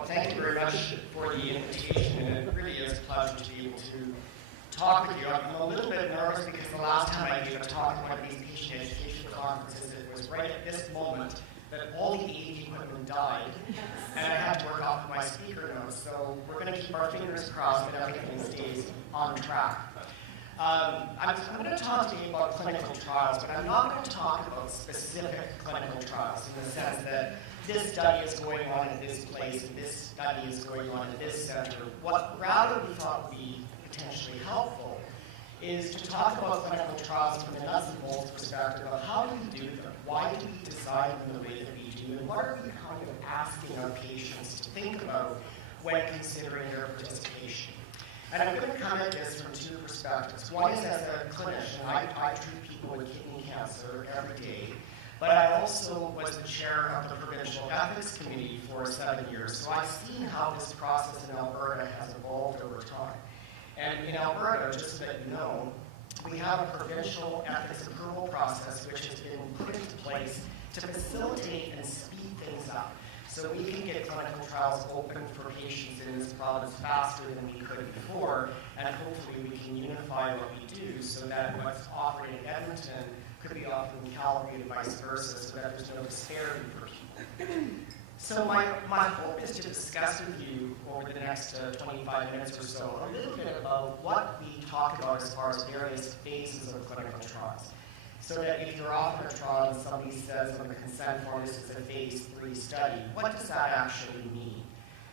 Well, thank you very much for the invitation, and it really is a pleasure to be able to talk with you. I'm a little bit nervous because the last time I gave a talk at one of these patient education conferences, it was right at this moment that all the AV equipment died, and I had to work off of my speaker notes. So we're going to keep our fingers crossed that everything stays on track. I'm going to talk to you about clinical trials, but I'm not going to talk about specific clinical trials in the sense that this study is going on at this place and this study is going on at this center. What rather we thought would be potentially helpful is to talk about clinical trials from the nuts and bolts perspective of how do we do them, why do we design them the way that we do, and what are we kind of asking our patients to think about when considering their participation. And I'm going to come at this from two perspectives. One is as a clinician, I treat people with kidney cancer every day, but I also was the chair of the Provincial Ethics Committee for 7 years. So I've seen how this process in Alberta has evolved over time. And in Alberta, just so that you know, we have a provincial ethics approval process which has been put into place to facilitate and speed things up, so we can get clinical trials open for patients in this province faster than we could before, and hopefully we can unify what we do so that what's offered in Edmonton could be offered in Calgary and vice versa, so that there's no disparity for people. So my hope is to discuss with you over the next 25 minutes or so a little bit about what we talk about as far as various phases of clinical trials. So that if you're offered a trial and somebody says on the consent form this is a phase 3 study, what does that actually mean?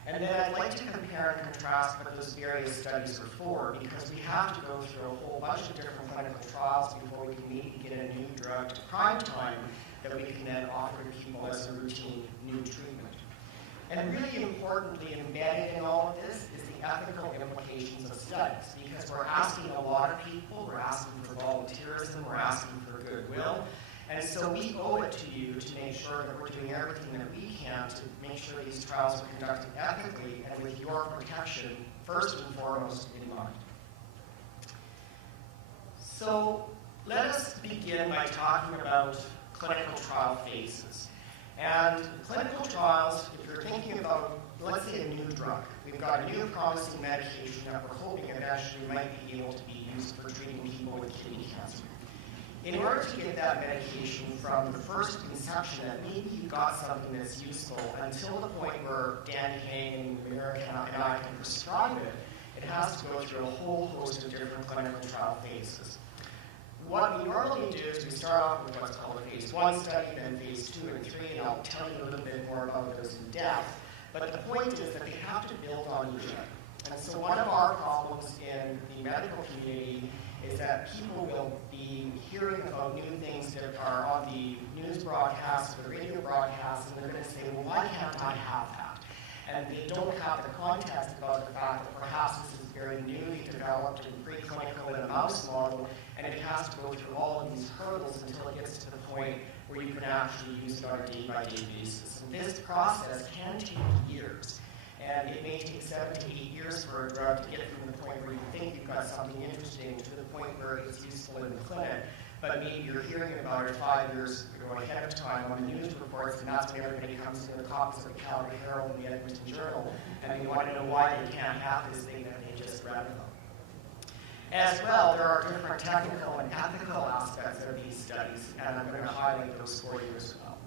And then I'd like to compare and contrast what those various studies are for, because we have to go through a whole bunch of different clinical trials before we can maybe get a new drug to prime time that we can then offer to people as a routine new treatment. And really importantly, embedded in all of this is the ethical implications of studies, because we're asking a lot of people, we're asking for volunteerism, we're asking for goodwill, and so we owe it to you to make sure that we're doing everything that we can to make sure these trials are conducted ethically and with your protection first and foremost in mind. So let us begin by talking about clinical trial phases. And clinical trials, if you're thinking about, let's say, a new drug, we've got a new promising medication that we're hoping eventually might be able to be used for treating people with kidney cancer. In order to get that medication from the first conception that maybe you've got something that's useful until the point where Danny Hain and America and I can prescribe it, it has to go through a whole host of different clinical trial phases. What we normally do is we start off with what's called a phase 1 study, then phase 2 and 3, and I'll tell you a little bit more about those in depth. But the point is that they have to build on each other. And so one of our problems in the medical community is that people will be hearing about new things that are on the news broadcasts or the radio broadcasts, and they're going to say, well, why can't I have that? And they don't have the context about the fact that perhaps this is very newly developed and preclinical in a mouse model, and it has to go through all of these hurdles until it gets to the point where you can actually use it on a day-by-day basis. And this process can take years. And it may take 7 to 8 years for a drug to get from the point where you think you've got something interesting to the point where it's useful in the clinic. But maybe you're hearing about it 5 years ahead of time on the news reports, and that's when everybody comes to the copies of the Calgary Herald and the Edmonton Journal, and they want to know why they can't have this thing that they just read about. As well, there are different technical and ethical aspects of these studies, and I'm going to highlight those for you as well.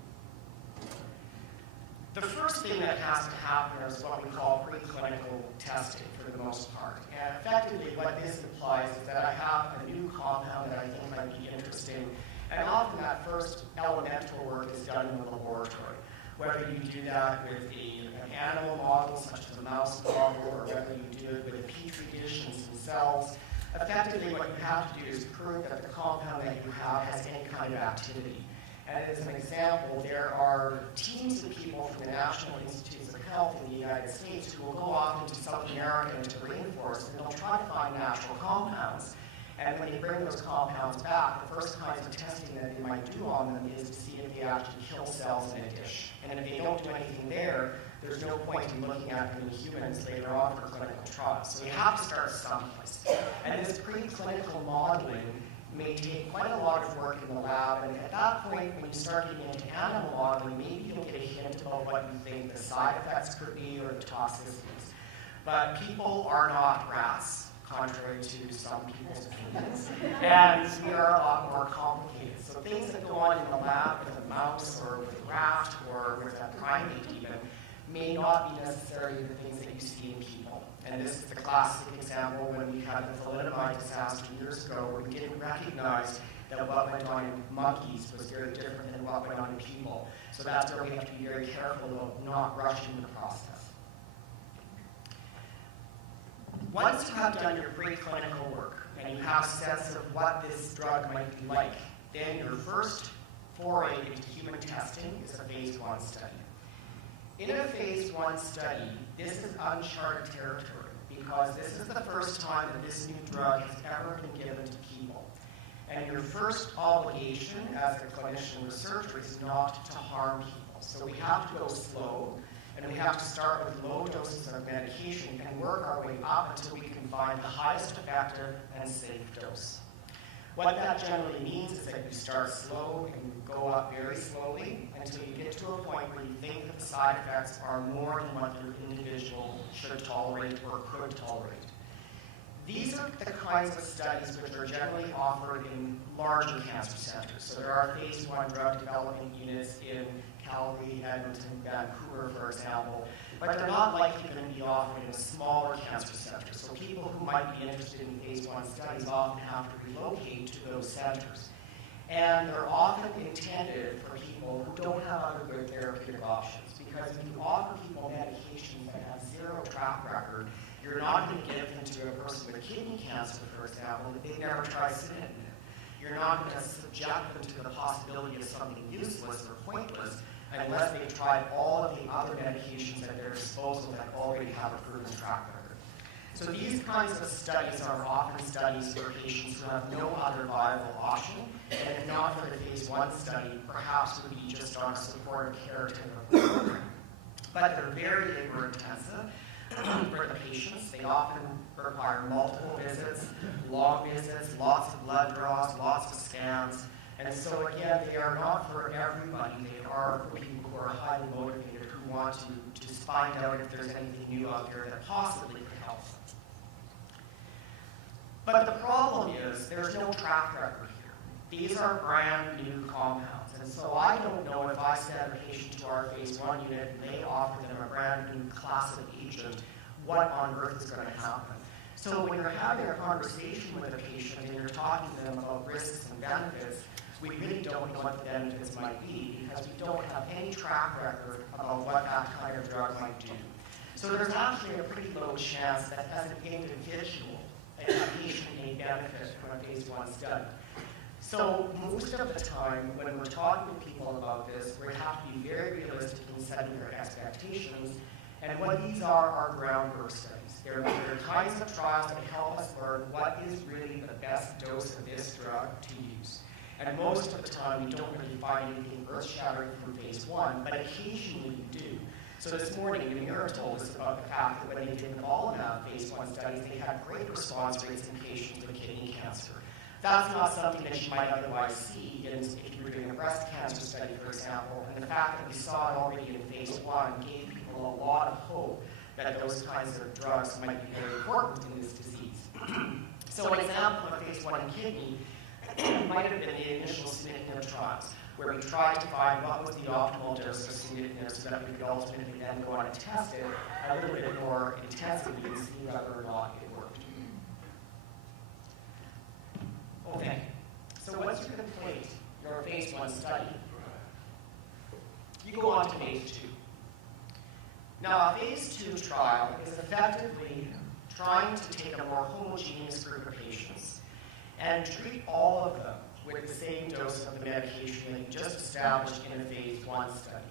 The first thing that has to happen is what we call preclinical testing for the most part. And effectively what this implies is that I have a new compound that I think might be interesting, and often that first elemental work is done in the laboratory. Whether you do that with an animal model, such as a mouse model, or whether you do it with a petri dish and some cells, effectively what you have to do is prove that the compound that you have has any kind of activity. And as an example, there are teams of people from the National Institutes of Health in the United States who will go off into South America into the rainforest, and they'll try to find natural compounds. And when they bring those compounds back, the first kinds of testing that they might do on them is to see if they actually kill cells in a dish. And if they don't do anything there, there's no point in looking at them in humans later on for clinical trials. So we have to start someplace. And this preclinical modeling may take quite a lot of work in the lab, and at that point, when you start getting into animal modeling, maybe you'll get a hint about what you think the side effects could be or the toxicities. But people are not rats, contrary to some people's opinions, and we are a lot more complicated. So things that go on in the lab with a mouse or with a rat or with a primate even may not be necessarily the things that you see in people. And this is the classic example when we had the thalidomide disaster years ago, where we didn't recognize that what went on in monkeys was very different than what went on in people. So that's where we have to be very careful of not rushing the process. Once you have done your preclinical work and you have a sense of what this drug might be like, then your first foray into human testing is a phase 1 study. In a phase 1 study, this is uncharted territory because this is the first time that this new drug has ever been given to people. And your first obligation as a clinician researcher is not to harm people. So we have to go slow, and we have to start with low doses of medication and work our way up until we can find the highest effective and safe dose. What that generally means is that you start slow and you go up very slowly until you get to a point where you think that the side effects are more than what your individual should tolerate or could tolerate. These are the kinds of studies which are generally offered in larger cancer centers. So there are phase 1 drug development units in Calgary, Edmonton, Vancouver, for example, but they're not likely going to be offered in smaller cancer centers. So people who might be interested in phase 1 studies often have to relocate to those centers. And they're often intended for people who don't have other good therapeutic options, because if you offer people medications that have zero track record, you're not going to give them to a person with kidney cancer, for example, that they've never tried sunitinib. You're not going to subject them to the possibility of something useless or pointless unless they've tried all of the other medications at their disposal that already have a proven track record. So these kinds of studies are often studies for patients who have no other viable option, and if not for the phase 1 study, perhaps would be just on a supportive care type of program. But they're very labor intensive for the patients. They often require multiple visits, long visits, lots of blood draws, lots of scans. And so again, they are not for everybody. They are for people who are highly motivated, who want to just find out if there's anything new out there that possibly could help them. But the problem is there's no track record here. These are brand new compounds. And so I don't know if I send a patient to our phase 1 unit and they offer them a brand new class of agent, what on earth is going to happen? So when you're having a conversation with a patient and you're talking to them about risks and benefits, we really don't know what the benefits might be because we don't have any track record about what that kind of drug might do. So there's actually a pretty low chance that as an individual, a patient may benefit from a phase 1 study. So most of the time, when we're talking to people about this, we have to be very realistic in setting their expectations. And what these are groundwork studies. They're kinds of trials that help us learn what is really the best dose of this drug to use. And most of the time, we don't really find anything earth-shattering from phase 1, but occasionally we do. So this morning, Amira told us about the fact that when they did nivolumab phase 1 studies, they had great response rates in patients with kidney cancer. That's not something that you might otherwise see if you were doing a breast cancer study, for example. And the fact that we saw it already in phase 1 gave people a lot of hope that those kinds of drugs might be very important in this disease. So an example of phase 1 in kidney might have been the initial sunitinib trials, where we tried to find what was the optimal dose of sunitinib so that we could ultimately then go on and test it a little bit more intensively and see whether or not it worked. Okay, so once you complete your phase 1 study, you go on to phase 2. Now, a phase 2 trial is effectively trying to take a more homogeneous group of patients and treat all of them with the same dose of the medication that you just established in a phase 1 study.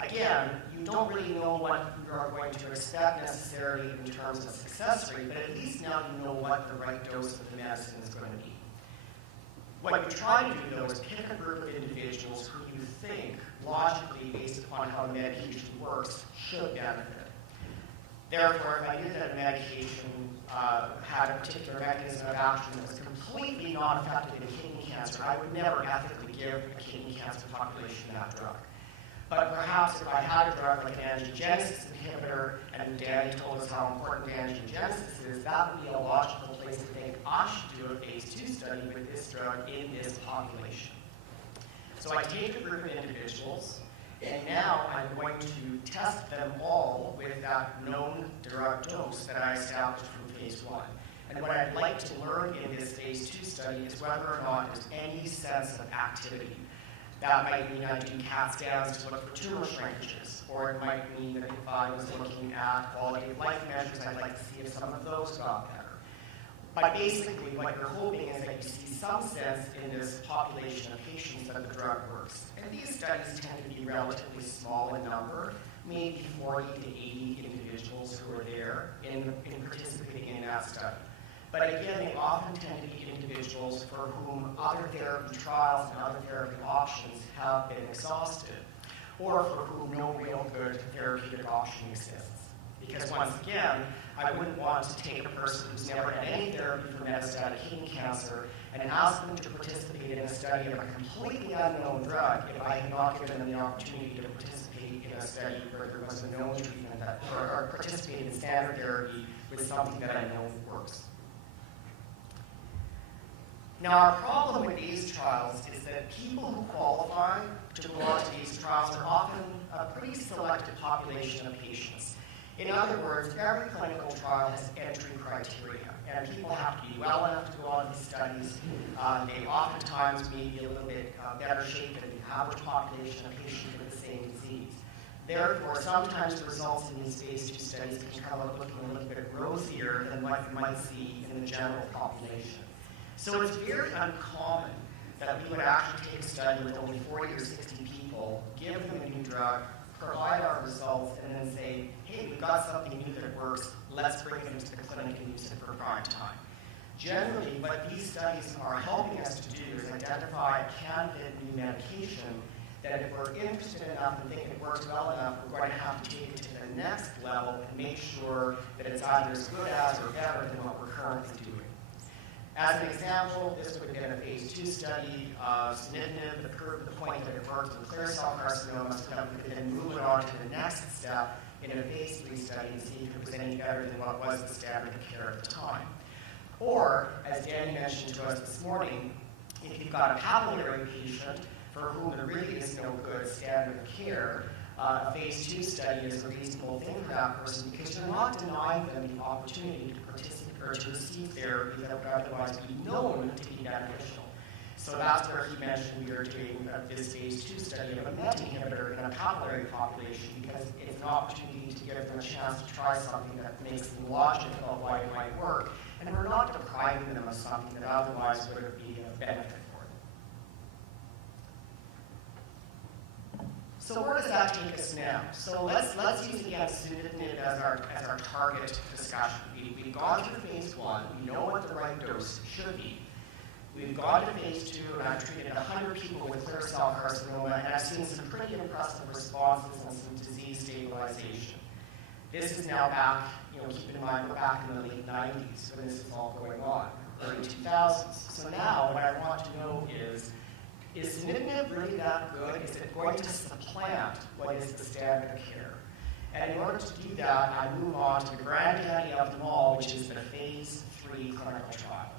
Again, you don't really know what you are going to expect necessarily in terms of success rate, but at least now you know what the right dose of the medicine is going to be. What you try to do, though, is pick a group of individuals who you think, logically, based upon how the medication works, should benefit. Therefore, if I knew that a medication had a particular mechanism of action that was completely non-effective in kidney cancer, I would never ethically give a kidney cancer population that drug. But perhaps if I had a drug like an angiogenesis inhibitor, and Danny told us how important angiogenesis is, that would be a logical place to think I should do a phase 2 study with this drug in this population. So I take a group of individuals, and now I'm going to test them all with that known drug dose that I established from phase 1. And what I'd like to learn in this phase 2 study is whether or not there's any sense of activity. That might mean I do CAT scans to look for tumor shrinkages, or it might mean that if I was looking at quality of life measures, I'd like to see if some of those got better. But basically, what you're hoping is that you see some sense in this population of patients that the drug works. And these studies tend to be relatively small in number, maybe 40 to 80 individuals who are there in participating in that study. But again, they often tend to be individuals for whom other therapy trials and other therapy options have been exhausted, or for whom no real good therapeutic option exists. Because once again, I wouldn't want to take a person who's never had any therapy for metastatic kidney cancer and ask them to participate in a study of a completely unknown drug if I had not given them the opportunity to participate in a study where there was a known treatment that, or participate in standard therapy with something that I know works. Now, our problem with these trials is that people who qualify to go on to these trials are often a pretty selected population of patients. In other words, every clinical trial has entry criteria, and people have to be well enough to go on these studies. They oftentimes may be a little bit better shape than the average population of patients with the same disease. Therefore, sometimes the results in these phase 2 studies can come out looking a little bit rosier than what you might see in the general population. So it's very uncommon that we would actually take a study with only 40 or 60 people, give them a new drug, provide our results, and then say, hey, we've got something new that works, let's bring it into the clinic and use it for prime time. Generally, what these studies are helping us to do is identify a candidate new medication that if we're interested enough and think it works well enough, we're going to have to take it to the next level and make sure that it's either as good as or better than what we're currently doing. As an example, this would have been a phase 2 study of sunitinib that proved the point that it works in clear cell carcinoma, so that we could then move it on to the next step in a phase 3 study and see if it was any better than what was the standard of care at the time. Or, as Danny mentioned to us this morning, if you've got a papillary patient for whom there really is no good standard of care, a phase 2 study is a reasonable thing for that person because you're not denying them the opportunity to participate or to receive therapy that would otherwise be known to be beneficial. So that's where he mentioned we are doing this phase 2 study of a MET inhibitor in a papillary population because it's an opportunity to give them a chance to try something that makes them logical of why it might work, and we're not depriving them of something that otherwise would be a benefit for them. So where does that take us now? So let's use again sunitinib as our target discussion. We've gone through phase 1, we know what the right dose should be. We've gone to phase 2, and I've treated 100 people with clear cell carcinoma, and I've seen some pretty impressive responses and some disease stabilization. This is now back, keep in mind, we're back in the late 90s when this is all going on, early 2000s. So now what I want to know is sunitinib really that good? Is it going to supplant what is the standard of care? And in order to do that, I move on to the granddaddy of them all, which is the phase 3 clinical trial.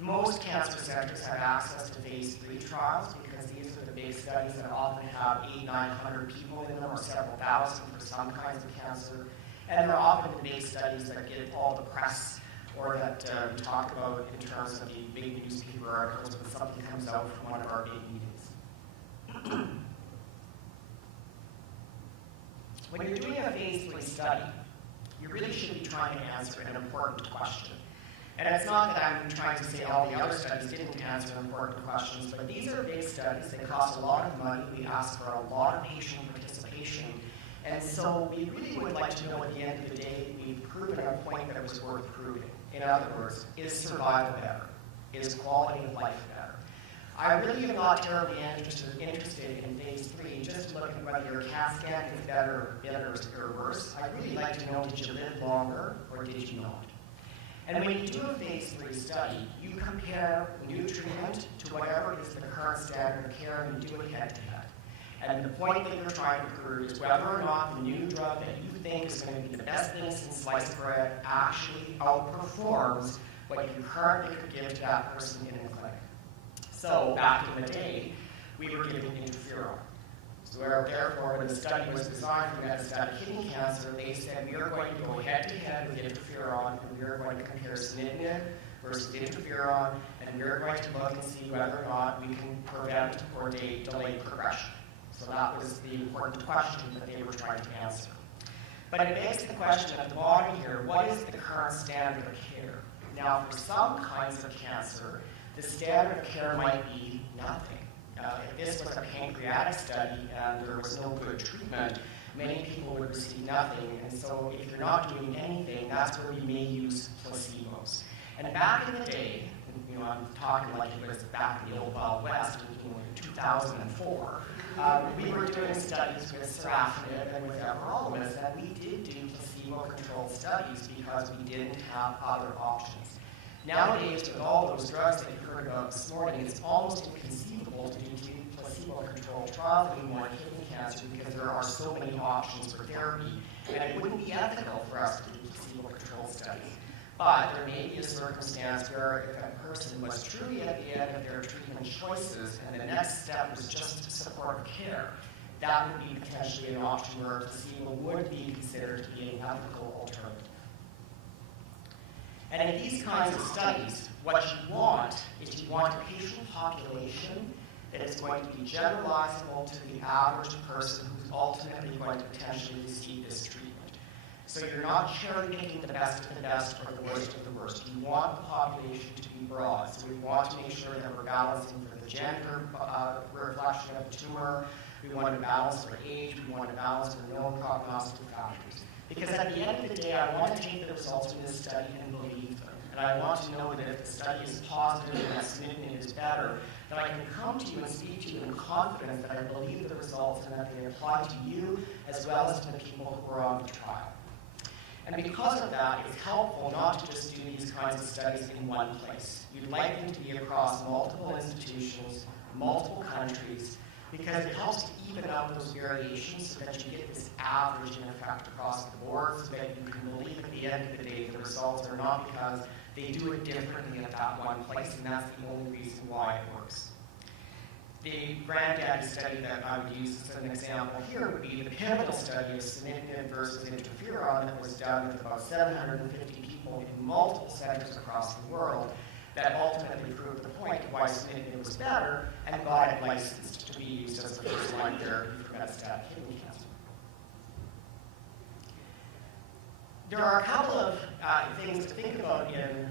Most cancer centers have access to phase 3 trials because these are the big studies that often have 800-900 people in them or several thousand for some kinds of cancer. And they're often the big studies that get all the press or that we talk about in terms of the big newspaper articles when something comes out from one of our big meetings. When you're doing a phase 3 study, you really should be trying to answer an important question. And it's not that I'm trying to say all the other studies didn't answer important questions, but these are big studies. They cost a lot of money. We ask for a lot of patient participation. And so we really would like to know at the end of the day, we've proven a point that it was worth proving. In other words, is survival better? Is quality of life better? I really am not terribly interested in phase 3 just to look at whether your CAT scan is better or worse. I'd really like to know, did you live longer or did you not? And when you do a phase 3 study, you compare new treatment to whatever is the current standard of care and you do it head-to-head. And the point that you're trying to prove is whether or not the new drug that you think is going to be the best thing since sliced bread actually outperforms what you currently could give to that person in the clinic. So back in the day, we were giving interferon. So therefore, when the study was designed for metastatic kidney cancer, they said we are going to go head-to-head with interferon, and we are going to compare sunitinib versus interferon, and we are going to look and see whether or not we can prevent or delay progression. So that was the important question that they were trying to answer. But it begs the question at the bottom here, what is the current standard of care? Now, for some kinds of cancer, the standard of care might be nothing. If this was a pancreatic study and there was no good treatment, many people would receive nothing. And so if you're not doing anything, that's where we may use placebos. And back in the day, I'm talking like it was back in the old Wild West, in 2004, we were doing studies with sorafenib and with everolimus, and we did do placebo-controlled studies because we didn't have other options. Nowadays, with all those drugs that you heard about this morning, it's almost inconceivable to do placebo-controlled trials anymore in kidney cancer because there are so many options for therapy, and it wouldn't be ethical for us to do placebo-controlled studies. But there may be a circumstance where if a person was truly at the end of their treatment choices and the next step was just to support care, that would be potentially an option where placebo would be considered to be an ethical alternative. And in these kinds of studies, what you want is you want a patient population that is going to be generalizable to the average person who's ultimately going to potentially receive this treatment. So you're not cherry-picking the best of the best or the worst of the worst. You want the population to be broad. So we want to make sure that we're balancing for the gender reflection of the tumor. We want to balance for age. We want to balance for known prognostic factors. Because at the end of the day, I want to take the results of this study and believe them. And I want to know that if the study is positive and that sunitinib is better, that I can come to you and speak to you in confidence that I believe the results and that they apply to you as well as to the people who are on the trial. And because of that, it's helpful not to just do these kinds of studies in one place. You'd like them to be across multiple institutions, multiple countries, because it helps to even out those variations so that you get this average in effect across the board so that you can believe at the end of the day the results are not because they do it differently at that one place, and that's the only reason why it works. The Granddaddy study that I would use as an example here would be the pivotal study of sunitinib versus interferon that was done with about 750 people in multiple centers across the world that ultimately proved the point why sunitinib was better and got it licensed to be used as the first-line therapy for metastatic kidney cancer. There are a couple of things to think about in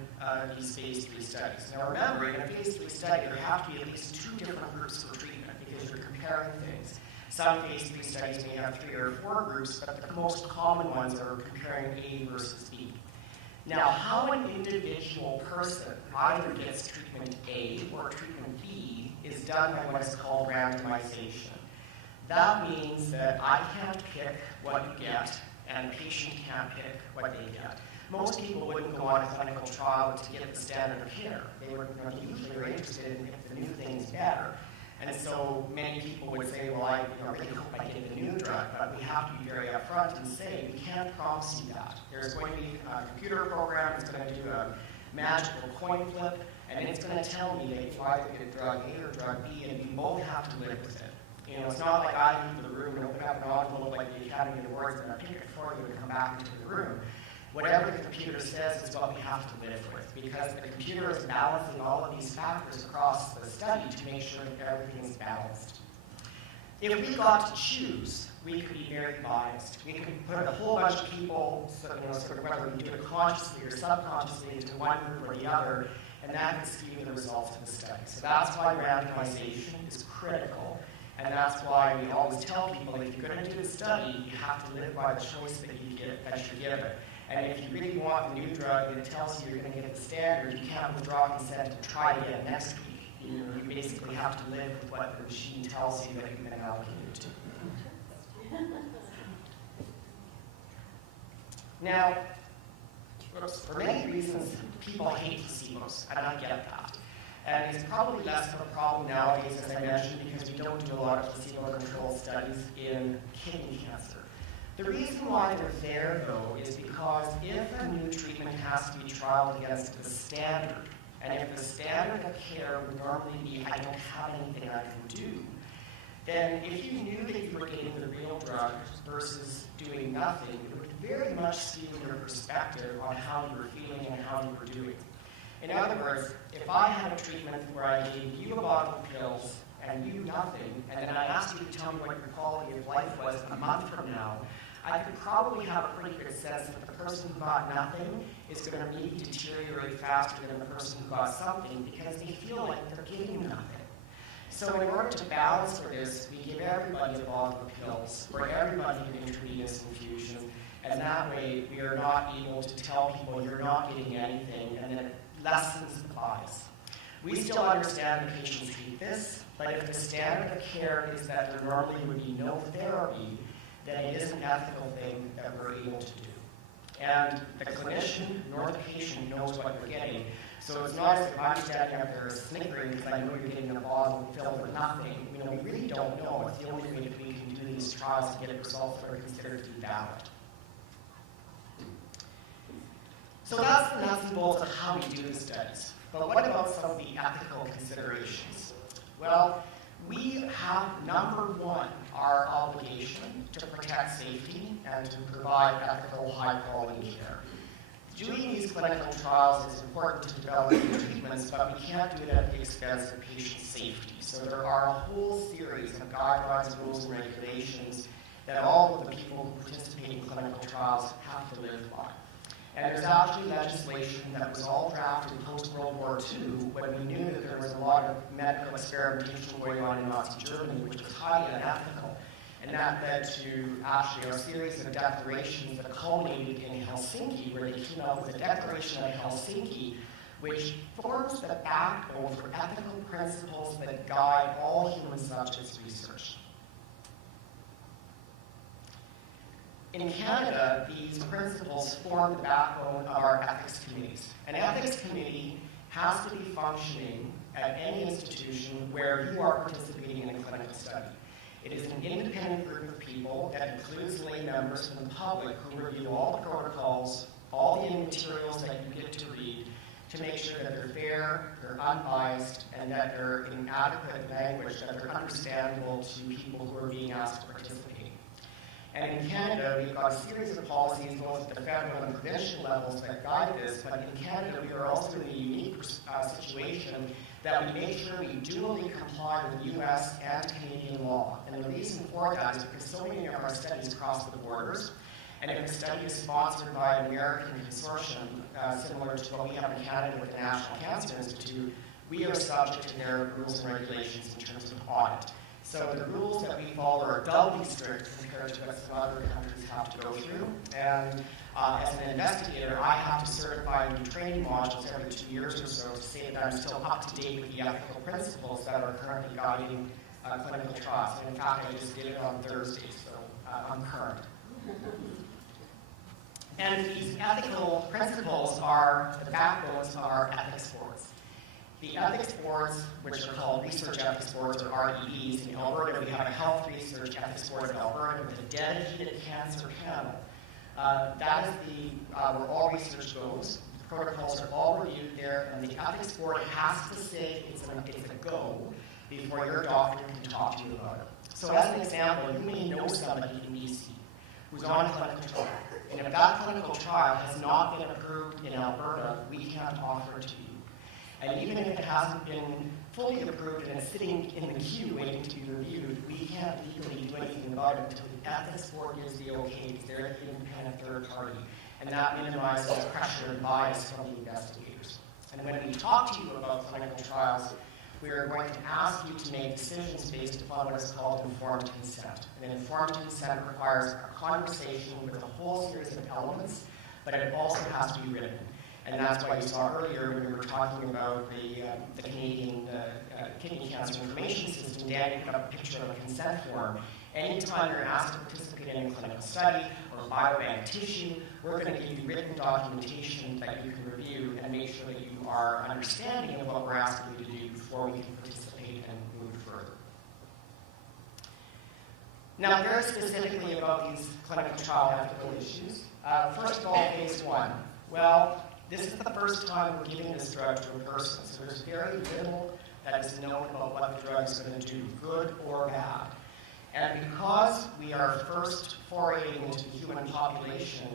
these phase 3 studies. Now remember, in a phase 3 study, there have to be at least 2 different groups for treatment because you're comparing things. Some phase 3 studies may have 3 or 4 groups, but the most common ones are comparing A versus B. Now, how an individual person either gets treatment A or treatment B is done by what is called randomization. That means that I can't pick what you get, and the patient can't pick what they get. Most people wouldn't go on a clinical trial to get the standard of care. They were usually very interested in if the new thing is better. And so many people would say, well, I really hope I get the new drug, but we have to be very upfront and say, we can't promise you that. There's going to be a computer program that's going to do a magical coin flip, and it's going to tell me that you either get drug A or drug B, and you both have to live with it. It's not like I leave the room and open up an envelope like the Academy Awards and I pick it for you and come back into the room. Whatever the computer says is what we have to live with, because the computer is balancing all of these factors across the study to make sure that everything is balanced. If we got to choose, we could be very biased. We could put a whole bunch of people, sort of whether we do it consciously or subconsciously, into one group or the other, and that could skew the results of the study. So that's why randomization is critical. And that's why we always tell people, if you're going to do a study, you have to live by the choice that you're given. And if you really want the new drug and it tells you you're going to get the standard, you can't withdraw consent to try again next week. You basically have to live with what the machine tells you that you've been allocated to. Now, for many reasons, people hate placebos, and I get that. And it's probably less of a problem nowadays, as I mentioned, because we don't do a lot of placebo-controlled studies in kidney cancer. The reason why they're there, though, is because if a new treatment has to be trialed against the standard, and if the standard of care would normally be, I don't have anything I can do, then if you knew that you were getting the real drug versus doing nothing, it would very much skew your perspective on how you were feeling and how you were doing. In other words, if I had a treatment where I gave you a bottle of pills and you nothing, and then I asked you to tell me what your quality of life was a month from now, I could probably have a pretty good sense that the person who got nothing is going to maybe deteriorate faster than the person who got something because they feel like they're getting nothing. So in order to balance for this, we give everybody a bottle of pills, for everybody an intravenous infusion, and that way we are not able to tell people you're not getting anything, and then it lessens the bias. We still understand the patients hate this, but if the standard of care is that there normally would be no therapy, then it is an ethical thing that we're able to do. And the clinician nor the patient knows what you're getting. So it's not as if I'm standing up there snickering because I know you're getting a bottle filled for nothing. We really don't know. It's the only way that we can do these trials to get results that are considered to be valid. So that's the nuts and bolts of how we do the studies. But what about some of the ethical considerations? Well, we have, number one, our obligation to protect safety and to provide ethical, high-quality care. Doing these clinical trials is important to develop new treatments, but we can't do it at the expense of patient safety. So there are a whole series of guidelines, rules, and regulations that all of the people who participate in clinical trials have to live by. And there's actually legislation that was all drafted post-World War II when we knew that there was a lot of medical experimentation going on in Nazi Germany, which was highly unethical. And that led to actually a series of declarations that culminated in Helsinki, where they came out with a Declaration of Helsinki, which forms the backbone for ethical principles that guide all human subjects research. In Canada, these principles form the backbone of our ethics committees. An ethics committee has to be functioning at any institution where you are participating in a clinical study. It is an independent group of people that includes lay members from the public who review all the protocols, all the materials that you get to read, to make sure that they're fair, they're unbiased, and that they're in adequate language, that they're understandable to people who are being asked to participate. And in Canada, we've got a series of policies, both at the federal and provincial levels, that guide this, but in Canada, we are also in a unique situation that we make sure we duly comply with U.S. and Canadian law. And the reason for that is because so many of our studies cross the borders, and if the study is sponsored by an American consortium, similar to what we have in Canada with the National Cancer Institute, we are subject to their rules and regulations in terms of audit. So the rules that we follow are doubly strict compared to what some other countries have to go through. And as an investigator, I have to certify new training modules every 2 years or so to say that I'm still up to date with the ethical principles that are currently guiding clinical trials. And in fact, I just did it on Thursday, so I'm current. And these ethical principles are the backbones of our ethics boards. The ethics boards, which are called research ethics boards, or REBs, in Alberta, we have a health research ethics board in Alberta with a dedicated cancer panel. That is where all research goes. The protocols are all reviewed there, and the ethics board has to say it's a go before your doctor can talk to you about it. So as an example, you may know somebody in BC who's on a clinical trial. And if that clinical trial has not been approved in Alberta, we can't offer it to you. And even if it hasn't been fully approved and it's sitting in the queue waiting to be reviewed, we can't legally do anything about it until the ethics board gives the okay, because they're the independent third party. And that minimizes pressure and bias from the investigators. And when we talk to you about clinical trials, we are going to ask you to make decisions based upon what is called informed consent. And informed consent requires a conversation with a whole series of elements, but it also has to be written. And that's why you saw earlier when we were talking about the Canadian Kidney Cancer Information System, Danny put up a picture of a consent form. Anytime you're asked to participate in a clinical study or biobank tissue, we're going to give you written documentation that you can review and make sure that you are understanding of what we're asking you to do before we can participate and move further. Now, very specifically about these clinical trial ethical issues. First of all, phase 1. Well, this is the first time we're giving this drug to a person, so there's very little that is known about what the drug is going to do, good or bad. And because we are first foraying into the human population,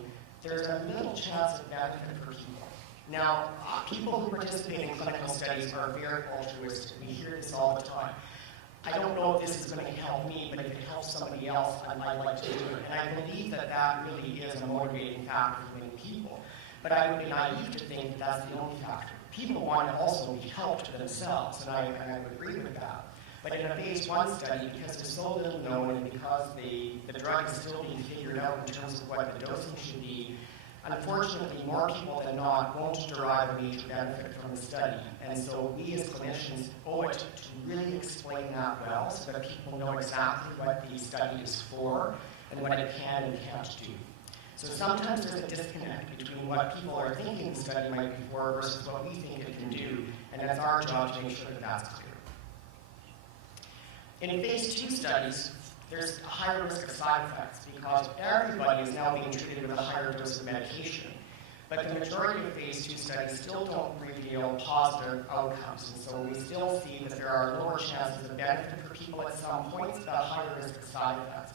there's a little chance of benefit for people. Now, people who participate in clinical studies are very altruistic. We hear this all the time. I don't know if this is going to help me, but if it helps somebody else, I'd like to do it. And I believe that that really is a motivating factor for many people. But I would be naive to think that that's the only factor. People want to also be helped themselves, and I would agree with that. But in a phase 1 study, because there's so little known and because the drug is still being figured out in terms of what the dosing should be, unfortunately, more people than not won't derive a major benefit from the study. And so we as clinicians owe it to really explain that well so that people know exactly what the study is for and what it can and can't do. So sometimes there's a disconnect between what people are thinking the study might be for versus what we think it can do, and it's our job to make sure that that's clear. In phase 2 studies, there's a higher risk of side effects because everybody is now being treated with a higher dose of medication. But the majority of phase 2 studies still don't reveal positive outcomes, and so we still see that there are lower chances of benefit for people at some points, but a higher risk of side effects.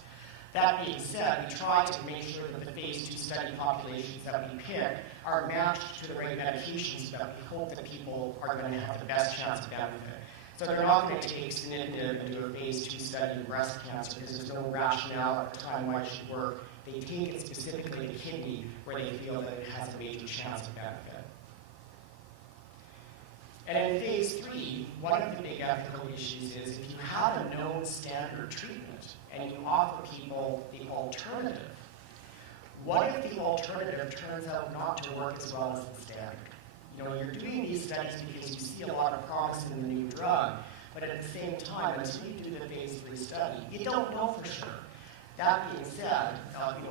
That being said, we try to make sure that the phase 2 study populations that we pick are matched to the right medications so that we hope that people are going to have the best chance of benefit. So they're not going to take sunitinib and do a phase 2 study in breast cancer because there's no rationale at the time why it should work. They take it specifically to kidney where they feel that it has a major chance of benefit. And in phase 3, one of the big ethical issues is if you have a known standard treatment and you offer people the alternative, what if the alternative turns out not to work as well as the standard? You know, you're doing these studies because you see a lot of promise in the new drug, but at the same time, until you do the phase 3 study, you don't know for sure. That being said,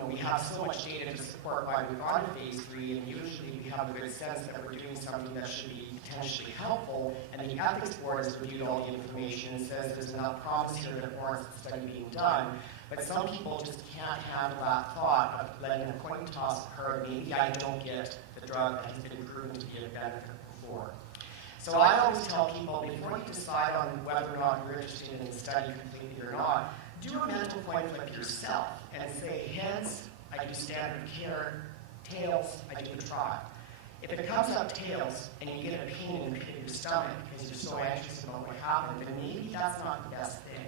we have so much data to support why we've gone to phase 3, and usually we have a good sense that we're doing something that should be potentially helpful, and the ethics board has reviewed all the information and says there's enough promise here that warrants the study being done. But some people just can't handle that thought of letting a coin toss occur. Maybe I don't get the drug that has been proven to be a benefit before. So I always tell people, before you decide on whether or not you're interested in the study completely or not, do a mental coin flip yourself and say, heads, I do standard care, tails, I do a trial. If it comes up tails and you get a pain in the pit of your stomach because you're so anxious about what happened, then maybe that's not the best thing.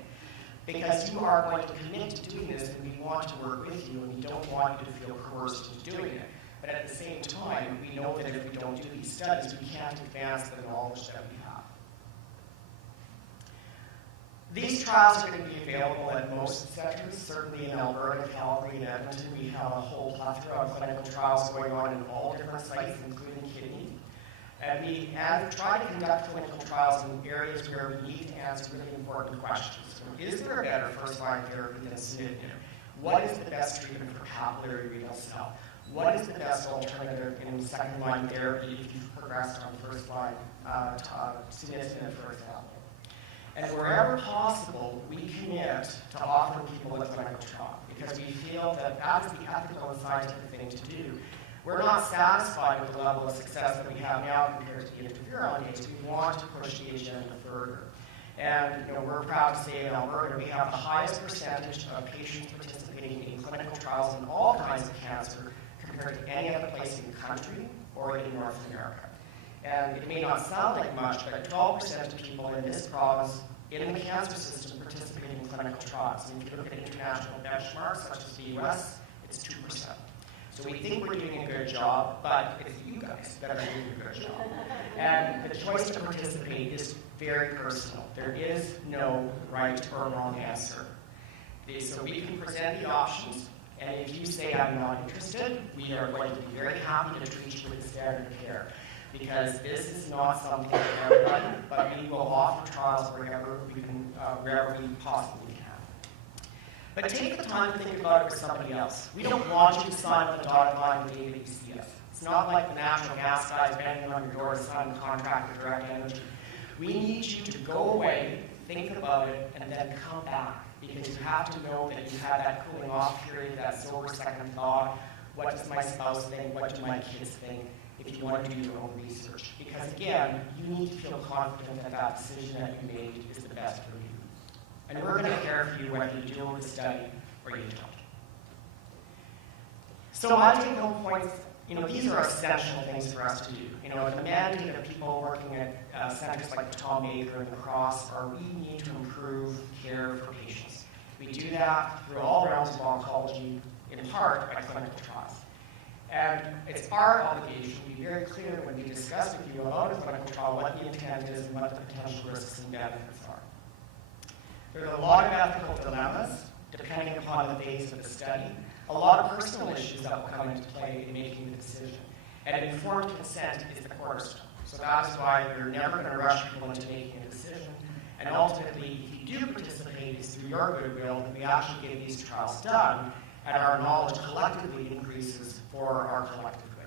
Because you are going to commit to doing this and we want to work with you and we don't want you to feel coerced into doing it. But at the same time, we know that if we don't do these studies, we can't advance the knowledge that we have. These trials are going to be available at most centers, certainly in Alberta, Calgary, and Edmonton. We have a whole plethora of clinical trials going on in all different sites, including kidney. And we try to conduct clinical trials in areas where we need to answer really important questions. So is there a better first-line therapy than sunitinib? What is the best treatment for papillary renal cell? What is the best alternative in second-line therapy if you've progressed on first-line sunitinib, for example? And wherever possible, we commit to offer people a clinical trial because we feel that that is the ethical and scientific thing to do. We're not satisfied with the level of success that we have now compared to the interferon days. We want to push the agenda further. And we're proud to say in Alberta we have the highest percentage of patients participating in clinical trials in all kinds of cancer compared to any other place in the country or in North America. And it may not sound like much, but 12% of people in this province in the cancer system participate in clinical trials. And if you look at international benchmarks, such as the US, it's 2%. So we think we're doing a good job, but it's you guys that are doing a good job. And the choice to participate is very personal. There is no right or wrong answer. So we can present the options, And if you say I'm not interested, we are going to be very happy to treat you with the standard of care. Because this is not something for everybody, but we will offer trials wherever we possibly can. But take the time to think about it with somebody else. We don't want you to sign on the dotted line the day that you see us. It's not like the natural gas guys banging on your door to sign a contract with Direct Energy. We need you to go away, think about it, and then come back. Because you have to know that you have that cooling off period, that sober second thought. What does my spouse think? What do my kids think? If you want to do your own research. Because again, you need to feel confident that that decision that you made is the best for you. And we're going to care for you whether you do the study or you don't. So my take-home points, these are essential things for us to do. The mandate of people working at centers like the Tom Baker and the Cross are we need to improve care for patients. We do that through all realms of oncology, in part by clinical trials. And it's our obligation to be very clear when we discuss with you about a clinical trial what the intent is and what the potential risks and benefits are. There are a lot of ethical dilemmas, depending upon the phase of the study, a lot of personal issues that will come into play in making the decision. And informed consent is the cornerstone. So that is why we're never going to rush people into making a decision. And ultimately, if you do participate, it's through your goodwill that we actually get these trials done, and our knowledge collectively increases for our collective good.